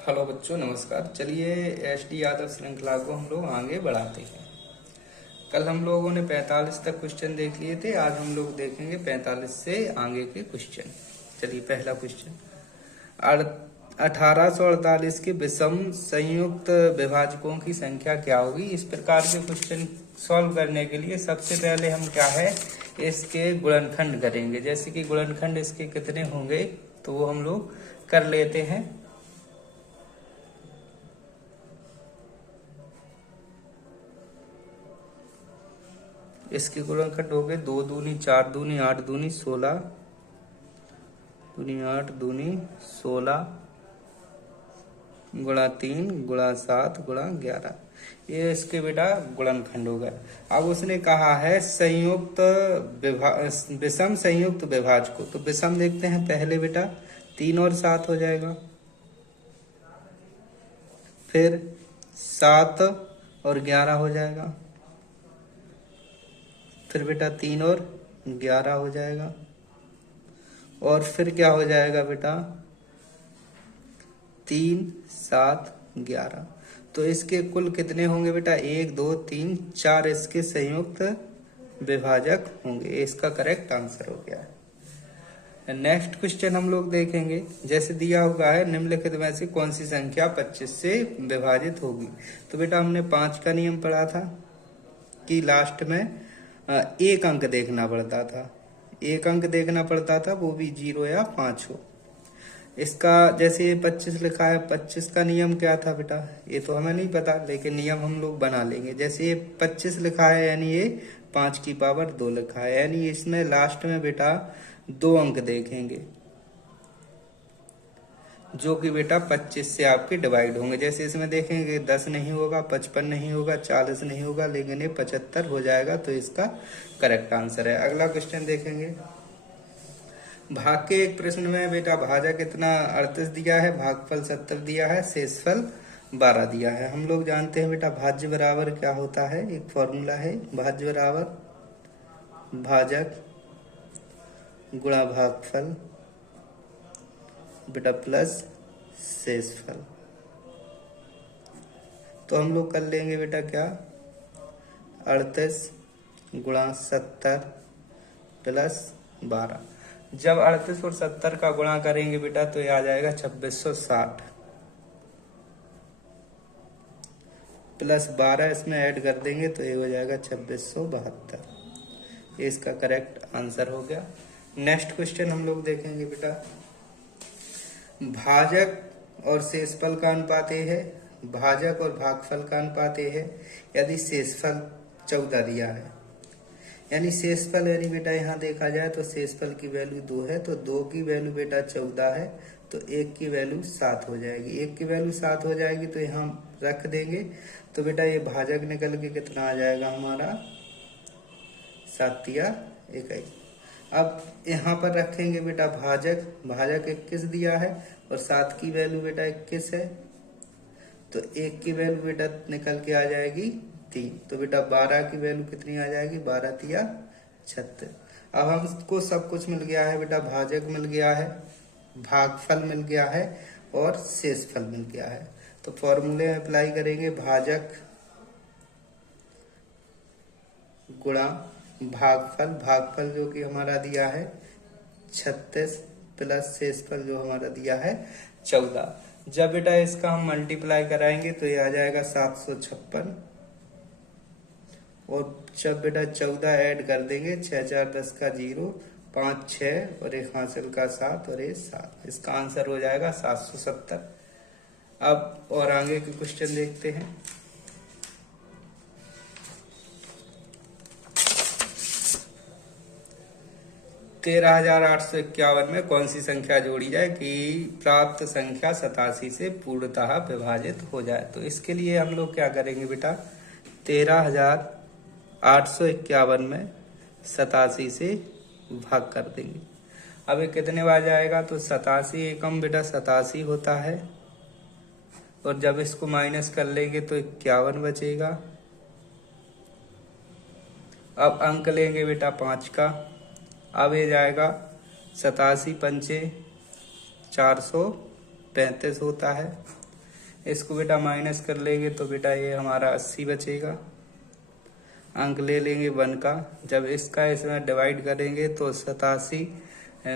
Hello बच्चों, नमस्कार। चलिए एस.डी. यादव श्रृंखला को हम लोग आगे बढ़ाते हैं। कल हम लोगों ने 45 तक क्वेश्चन देख लिए थे। आज हम लोग देखेंगे 45 से आगे के क्वेश्चन। चलिए पहला क्वेश्चन, 1848 के विषम संयुक्त विभाजकों की संख्या क्या होगी। इस प्रकार के क्वेश्चन सॉल्व करने के लिए सबसे पहले हम क्या है, इसके गुणनखंड करेंगे। जैसे कि गुणनखंड इसके कितने होंगे तो वो हम लोग कर लेते हैं। इसके गुणनखंड हो गए 2 दूनी 4 दूनी 8 दूनी 16 दूनी 8 दूनी 16 गुणा 3 गुणा 7 गुणा 11। ये इसके बेटा गुणनखंड हो गया। अब उसने कहा है संयुक्त विषम संयुक्त विभाजकों, तो विषम देखते हैं पहले बेटा 3 और 7 हो जाएगा, फिर 7 और 11 हो जाएगा, फिर बेटा 3 और 11 हो जाएगा, और फिर क्या हो जाएगा बेटा 3 7 11। तो इसके कुल कितने होंगे बेटा 1 2 3 4 इसके संयुक्त विभाजक होंगे। इसका करेक्ट आंसर हो गया है। नेक्स्ट क्वेश्चन हम लोग देखेंगे। जैसे दिया हुआ है निम्नलिखित में से कौन सी संख्या 25 से विभाजित होगी। तो बेटा हमने 5 का नियम पढ़ा था कि लास्ट में एक अंक देखना पड़ता था, एक अंक देखना पड़ता था, वो भी 0 या 5 हो। इसका जैसे ये 25 लिखा है, 25 का नियम क्या था बेटा, ये तो हमें नहीं पता, लेकिन नियम हम लोग बना लेंगे। जैसे ये 25 लिखा है यानी ये 5 की पावर 2 लिखा है, यानी इसमें लास्ट में बेटा 2 अंक देखेंगे जो कि बेटा 25 से आपके डिवाइड होंगे। जैसे इसमें देखेंगे 10 नहीं होगा, 55 नहीं होगा, 40 नहीं होगा, लेकिन ये 75 हो जाएगा। तो इसका करेक्ट आंसर है। अगला क्वेश्चन देखेंगे। भाग के एक प्रश्न में बेटा भाजक कितना 38 दिया है, भागफल 70 दिया है, शेषफल 12 दिया है। हम लोग जानते हैं बेटा भाज्य बराबर क्या होता है, एक फॉर्मूला है, भाज्य बराबर भाजक गुणा भागफल बेटा प्लस शेषफल। तो हम लोग कर लेंगे बेटा क्या 38 गुणा 70 प्लस 12। जब 38 और 70 का गुणा करेंगे बेटा तो ये आ जाएगा 2660 प्लस 12 इसमें ऐड कर देंगे तो ये हो जाएगा 2672। ये इसका करेक्ट आंसर हो गया। नेक्स्ट क्वेश्चन हम लोग देखेंगे बेटा, भाजक और शेषफल का अनुपात है, भाजक और भागफल का अनुपात है। यदि शेषफल 14 दिया है, यानी शेषफल यानी बेटा यहाँ देखा जाए तो शेषफल की वैल्यू 2 है, तो 2 की वैल्यू बेटा 14 है, तो 1 की वैल्यू 7 हो जाएगी। 1 की वैल्यू 7 हो जाएगी तो यहाँ रख देंगे, तो बेटा ये भाजक निकल के कितना आ जाएगा हमारा 7 या 21। अब यहाँ पर रखेंगे बेटा भाजक, भाजक 21 दिया है और 7 की वैल्यू बेटा 21 है, तो 1 की वैल्यू बेटा निकल के आ जाएगी 3। तो बेटा 12 की वैल्यू कितनी आ जाएगी 12 तिया 36। अब हमको सब कुछ मिल गया है बेटा, भाजक मिल गया है, भागफल मिल गया है और शेषफल मिल गया है। तो फॉर्मूले अप्लाई करेंगे, भाजक गुणा भागफल, भागफल जो कि हमारा दिया है 36 प्लस शेषफल जो हमारा दिया है 14। जब बेटा इसका हम मल्टीप्लाई कराएंगे तो ये आ जाएगा 756, और जब बेटा 14 ऐड कर देंगे 6 4 10 का 0, 5 6 और एक हासिल का 7 और ये 7। इसका आंसर हो जाएगा 770। अब और आगे के क्वेश्चन देखते हैं। 13,851 में कौन सी संख्या जोड़ी जाए कि प्राप्त संख्या 87 से पूर्णतः विभाजित हो जाए। तो इसके लिए हम लोग क्या करेंगे बेटा, 13,851 में 87 से भाग कर देंगे। अब ये कितने बार जाएगा, तो 87 एकम बेटा 87 होता है, और जब इसको माइनस कर लेंगे तो 51 बचेगा। अब अंक लेंगे बेटा 5 का, अब ये जाएगा 87 पंचे 435 होता है, इसको बेटा माइनस कर लेंगे तो बेटा ये हमारा 80 बचेगा। अंक ले लेंगे 1 का। जब इसका इसमें डिवाइड करेंगे तो 87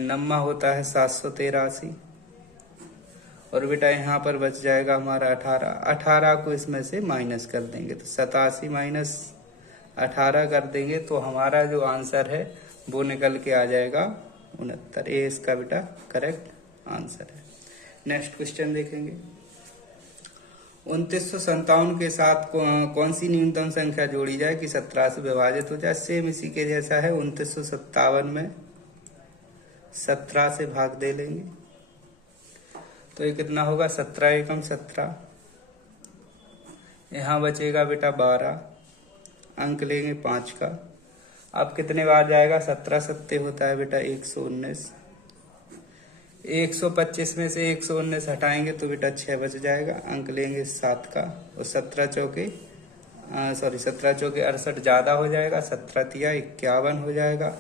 नम्मा होता है 783। और बेटा यहाँ पर बच जाएगा हमारा 18 को इसमें से माइनस कर देंगे तो 87 माइनस 18 कर देंगे तो हमारा जो आंसर है वो निकल के आ जाएगा 69। ये इसका बेटा करेक्ट आंसर है। नेक्स्ट क्वेश्चन देखेंगे। 2957 के साथ कौन सी न्यूनतम संख्या जोड़ी जाए कि 17 से विभाजित हो जाए। सेम इसी के जैसा है। 2957 में 17 से भाग दे लेंगे तो ये कितना होगा 17 एकम 17। यहाँ बचेगा बेटा 12। अंक लेंगे 5 का। अब कितने बार जाएगा 17 सत्ते होता है बेटा 119। 125 में से 119 हटाएंगे तो बेटा 6 बच जाएगा। अंक लेंगे 7 का। और 17 चौके 68 ज्यादा हो जाएगा। 17 तिया 51 हो जाएगा।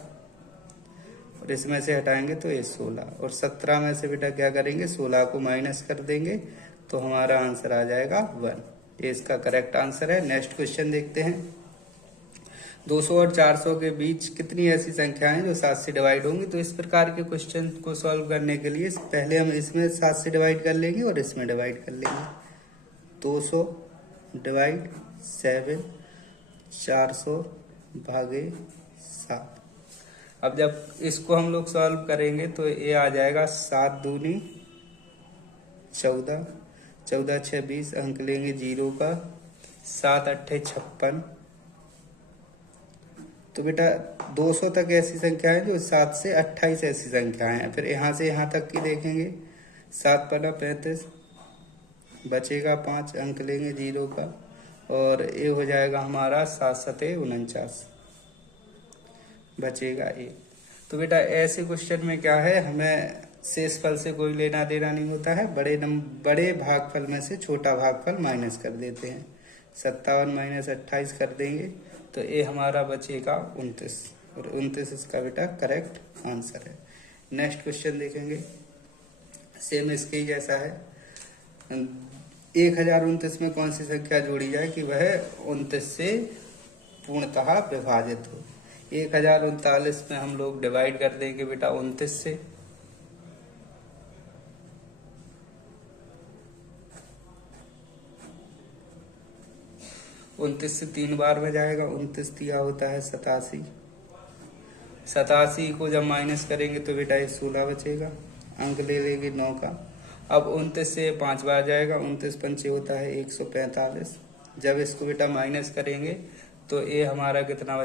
और इसमें से हटाएंगे तो ये 16। और 17 में से बेटा क्या करेंगे 16 को माइनस कर देंगे तो हमारा आंसर आ जाएगा 1। ये इसका करेक्ट आंसर है। नेक्स्ट क्वेश्चन देखते हैं। 200 और 400 के बीच कितनी ऐसी संख्याएं जो 7 से डिवाइड होंगी। तो इस प्रकार के क्वेश्चन को सॉल्व करने के लिए पहले हम इसमें 7 से डिवाइड कर लेंगे और इसमें डिवाइड कर लेंगे। 200 डिवाइड 7 400 भागे 7। अब जब इसको हम लोग सॉल्व करेंगे तो ये आ जाएगा 7 दूनी 14 14 6 20। अंक लेंगे 0 का। 7 अट्ठे 56। तो बेटा 200 तक ऐसी संख्याएं जो 7 से 28 ऐसी संख्याएं हैं। फिर यहाँ से यहाँ तक की देखेंगे। 7 पना 35 बचेगा 5। अंक लेंगे 0 का। और ये हो जाएगा हमारा 7 सते 49 बचेगा 1। तो बेटा ऐसे क्वेश्चन में क्या है हमें शेषफल से कोई लेना देना नहीं होता है। बड़े भागफल में से छोटा भागफल माइनस कर देते हैं। 57 माइनस 28 कर देंगे तो ये हमारा बचेगा 29। और 29 इसका बेटा करेक्ट आंसर है। नेक्स्ट क्वेश्चन देखेंगे। सेम इसके ही जैसा है। 1029 में कौन सी संख्या जोड़ी जाए कि वह 29 से पूर्णतः विभाजित हो। 1039 में हम लोग डिवाइड कर देंगे बेटा 29 से। उनतीस से 3 बार में जाएगा। 29 दिया होता है 87। 87 को जब माइनस करेंगे तो बेटा ये 16 बचेगा। अंक ले लेंगे 9 का। अब 29 से 5 बार जाएगा। 29 पंचे होता है 145। जब इसको बेटा माइनस करेंगे तो ये हमारा कितना